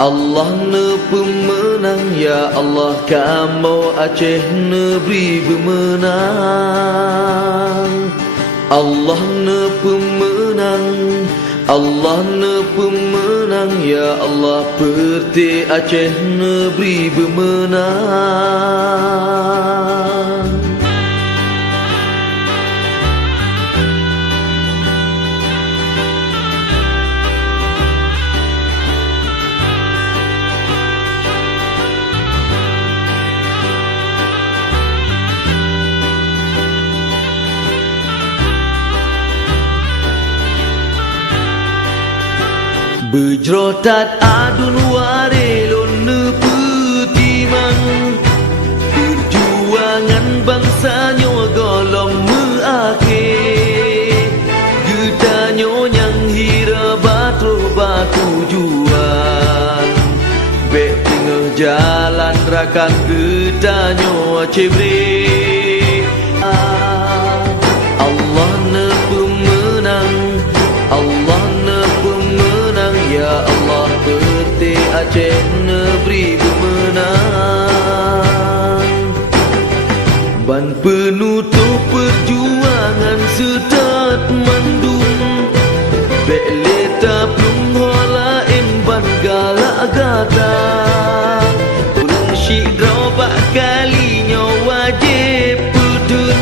Allah ne pemenang, ya Allah kamu Aceh negeri bermenang. Allah ne pemenang, Allah ne pemenang, ya Allah Perti Aceh negeri bermenang. Berjerotat adun warelon ne petimang, perjuangan bangsanya golong meakhir. Gedanyo yang hira batu juan, bek tengah jalan rakan gedanyo cebre. Allah ne pemenang, Allah ne pemenang, ya Allah Perti Aceh negeri bermenang. Ban penutup perjuangan sedat mandum, bek leta plum hola emban galak gata. Urang syidra bak kalinya wajib pudun,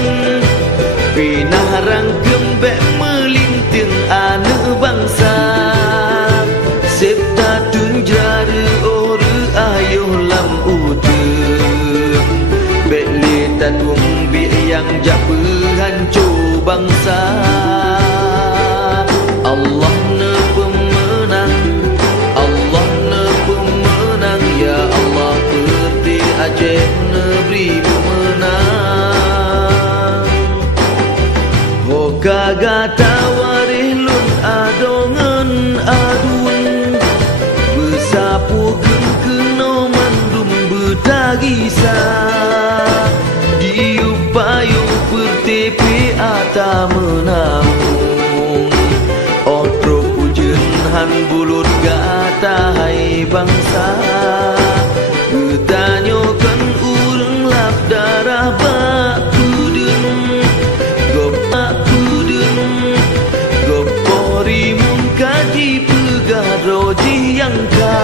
pinah rangkem bek melinting anak bangsa. Septa tunjara ore ayuh lam udem, bek letan umbi yang japa hancur bangsa. Allah ne pemenang, Allah ne pemenang, ya Allah Perti Aceh negeri bermenang. Hoka gata warih lun adongan adun, besapu keno mandum betagisa. Diupayu pertepi ata menamung, otro pujenhan bulut gata hai bangsa. Getanyokan urang lap darah bak kudun, gop bak kudun, gop porimun kaji pegah roji yang ka.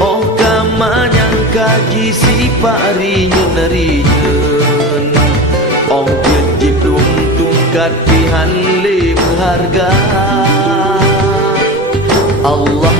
Oh kamanyang kaji sipak rinyen-rinyen, oh gejip tungkat pihan le berharga. Allah